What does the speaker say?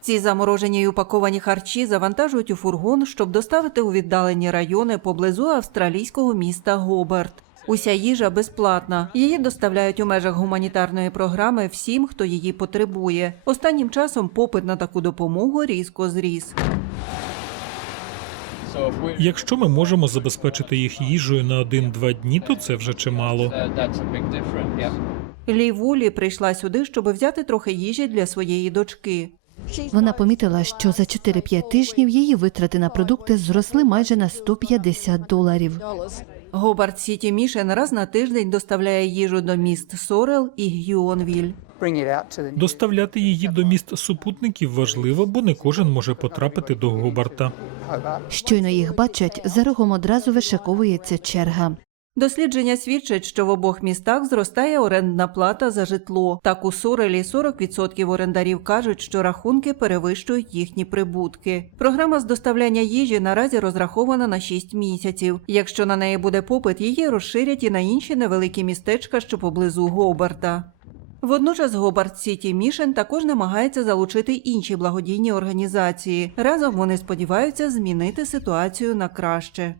Ці заморожені й упаковані харчі завантажують у фургон, щоб доставити у віддалені райони поблизу австралійського міста Гобарт. Уся їжа безплатна. Її доставляють у межах гуманітарної програми всім, хто її потребує. Останнім часом попит на таку допомогу різко зріс. Якщо ми можемо забезпечити їх їжею на один-два дні, то це вже чимало. Лі Вулі прийшла сюди, щоб взяти трохи їжі для своєї дочки. Вона помітила, що за 4-5 тижнів її витрати на продукти зросли майже на 150 доларів. Гобарт Сіті Мішен раз на тиждень доставляє їжу до міст Сорел і Гюонвіль. Доставляти її до міст супутників важливо, бо не кожен може потрапити до Гобарта. Щойно їх бачать, за рогом одразу вишиковується черга. Дослідження свідчать, що в обох містах зростає орендна плата за житло. Так у Сорелі 40% орендарів кажуть, що рахунки перевищують їхні прибутки. Програма з доставляння їжі наразі розрахована на 6 місяців. Якщо на неї буде попит, її розширять і на інші невеликі містечка, що поблизу Гобарта. Водночас Гобарт Сіті Мішен також намагається залучити інші благодійні організації. Разом вони сподіваються змінити ситуацію на краще.